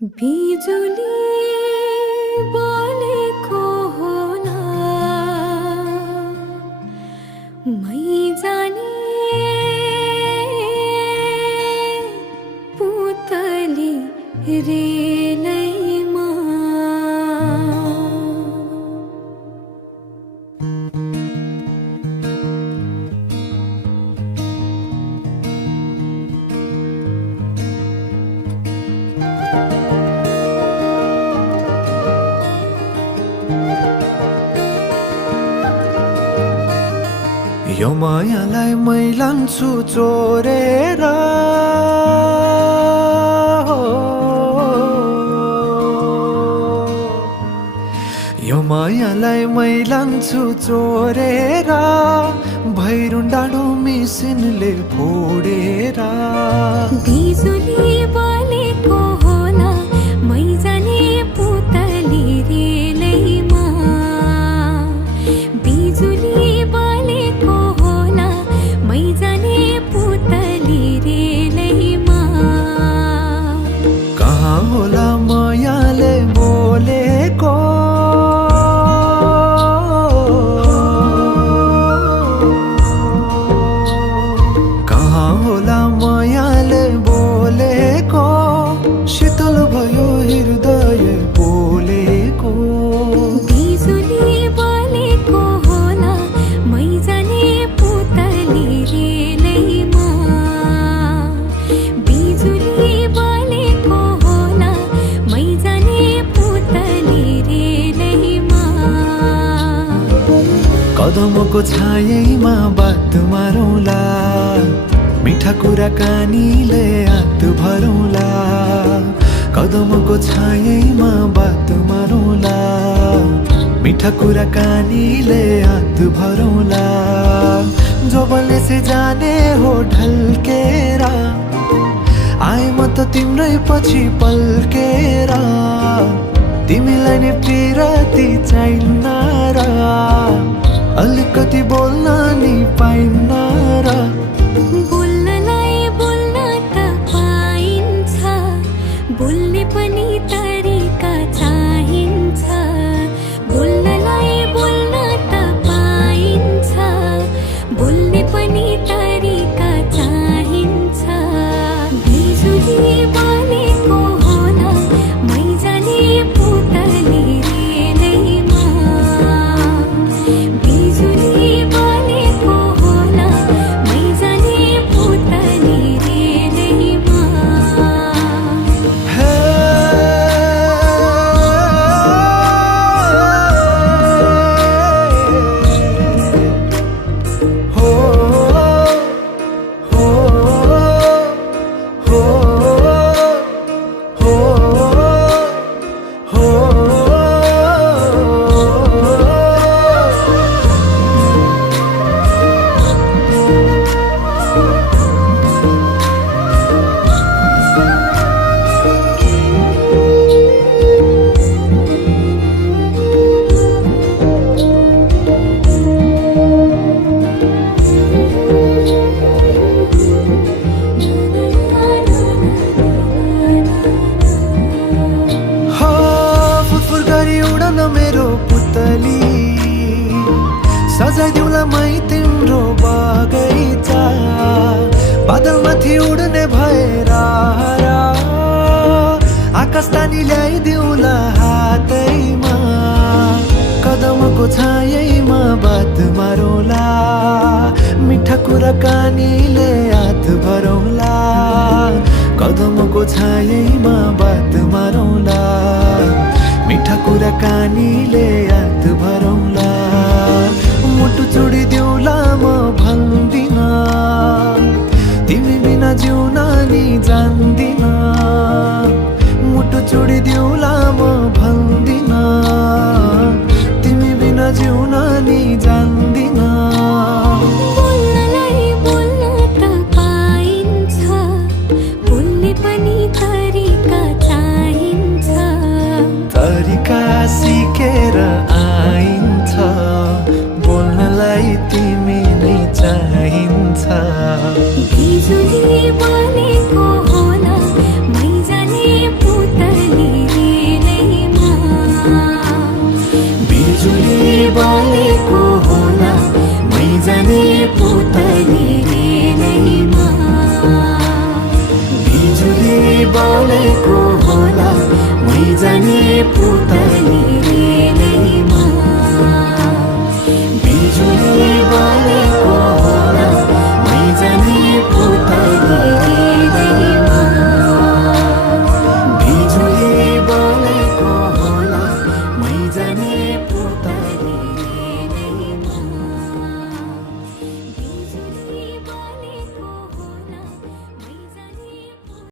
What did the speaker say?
बिजुली बोलेको होला मै जाने पुतली रेलैमा यो मायालाई मै लान्छु चोरेर यो मायालाई मै लान्छु चोरेर भैरुन डाँडो मिसिनले फोडेर बिजुली बोलेको होला मै जाने पुतली रेलैमा बिजुली बोलेको होला मै जाने पुतली रेलैमा कहाँ होला मायाले बोलेको कहाँ होला मायाले बोलेको शीतल भयो हृदय बोलेको बिजुली बोलेको होला मै जाने पुतली रेलैमा बिजुली बोलेको होला मै जाने पुतली रेलैमा कदमको छायैमा बात मारौँला मिठा कुराकानीले हात भरौँला कदमको छायैमा बात मारौँला मिठा कुराकानीले हात भरौँला जोबनले से जाने हो ढल्केर आए म त तिम्रै पछि पल्केर तिमीलाई नि पिरती चाहिन्न र अलिकति बोल्न नि पाइन्न र बोल्नलाई बोल्न त पाइन्छ बोल्ने पनि तरिका चाहिन्छ बोल्नलाई बोल्न त पाइन्छ बोल्ने पनि तरिका चाहिन्छ बिजुली बोलेको होला मै जाने पुतली रेलैमा बिजुली बोलेको होला मै जाने पुतली रेलैमा हे हो हो हो हो फुरफुर गरी उडन मेरो पुतली सजाइदिउँला मै तिम्रो बगैँचा बादलमाथि उड्ने भएर आकाश तानी ल्याइदिउँला हातैमा कदमको छायैमा बात मारौँला मिठा कुराकानीले हात भरौँला कदमको छायैमा बात मारौँला मिठा कुराकानीले हात भरौँला मुटु छोडिदेऊला म भन्दिन तिमी बिना जिउन नि जान्दिन मुटु छोडिदेऊला म भन्दिन तिमी बिना जिउन नि जान्दिन बोल्नलाई बोल्न त पाइन्छ बोल्ने पनि तरिका चाहिन्छ तरिका सिकेर आइन्छ बोल्नलाई तिमी नै चाहिन्छ बिजुली बोलेको होला पुतली रेलैमा बिजुली बलेको होला मै जाने पुतली